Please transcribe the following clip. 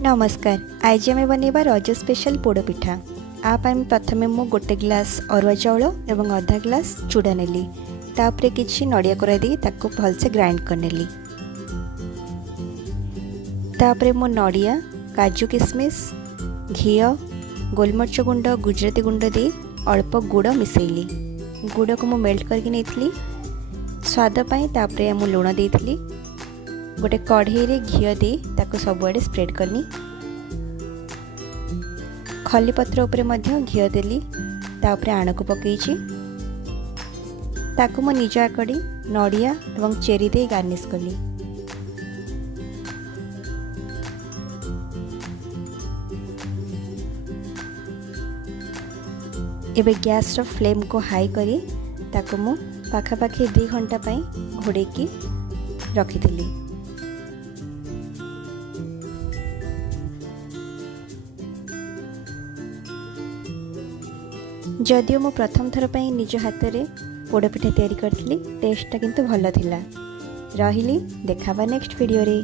नमस्कार। आज आम बनवा रज स्पेशल पोड़पिठा। आप प्रथम मु गोटे ग्लास अरुआ चाउल और अधा ग्लास चूड़ा नेली। तापरे किछि नड़िया कोरा दी ताको भलसे ग्राइंड करनेली। तापरे मु नड़िया, काजू किशमिश, घी, गोलमरिच गुंड, गुजराती गुंड दे अल्प गुड़ मिसेली। गुड़ को मु मेल्ट करके नेथली स्वाद पाई। तापरे मु लुण देथली। गोटे कढ़ई रे घी दे ताको सबुआडे स्प्रेड करनी। खली पत्र उपरे मध्य घी देली। ता उपरे आण को पकईची। ताको मो निज अकॉर्डिंग नड़िया एवं चेरी दे गार्निश कली। एबे गैस रो फ्लेम को हाई करी ताको मु पाखापाखि 2 घंटा पई घोड़ेकी रखिथिली। जदियो मु प्रथम थर पई निज हाथ रे पोड़पिठा तैयारी करथिली, टेस्टटा किंतु भल थिला। रहिली, देखाबा नेक्स्ट वीडियो रे।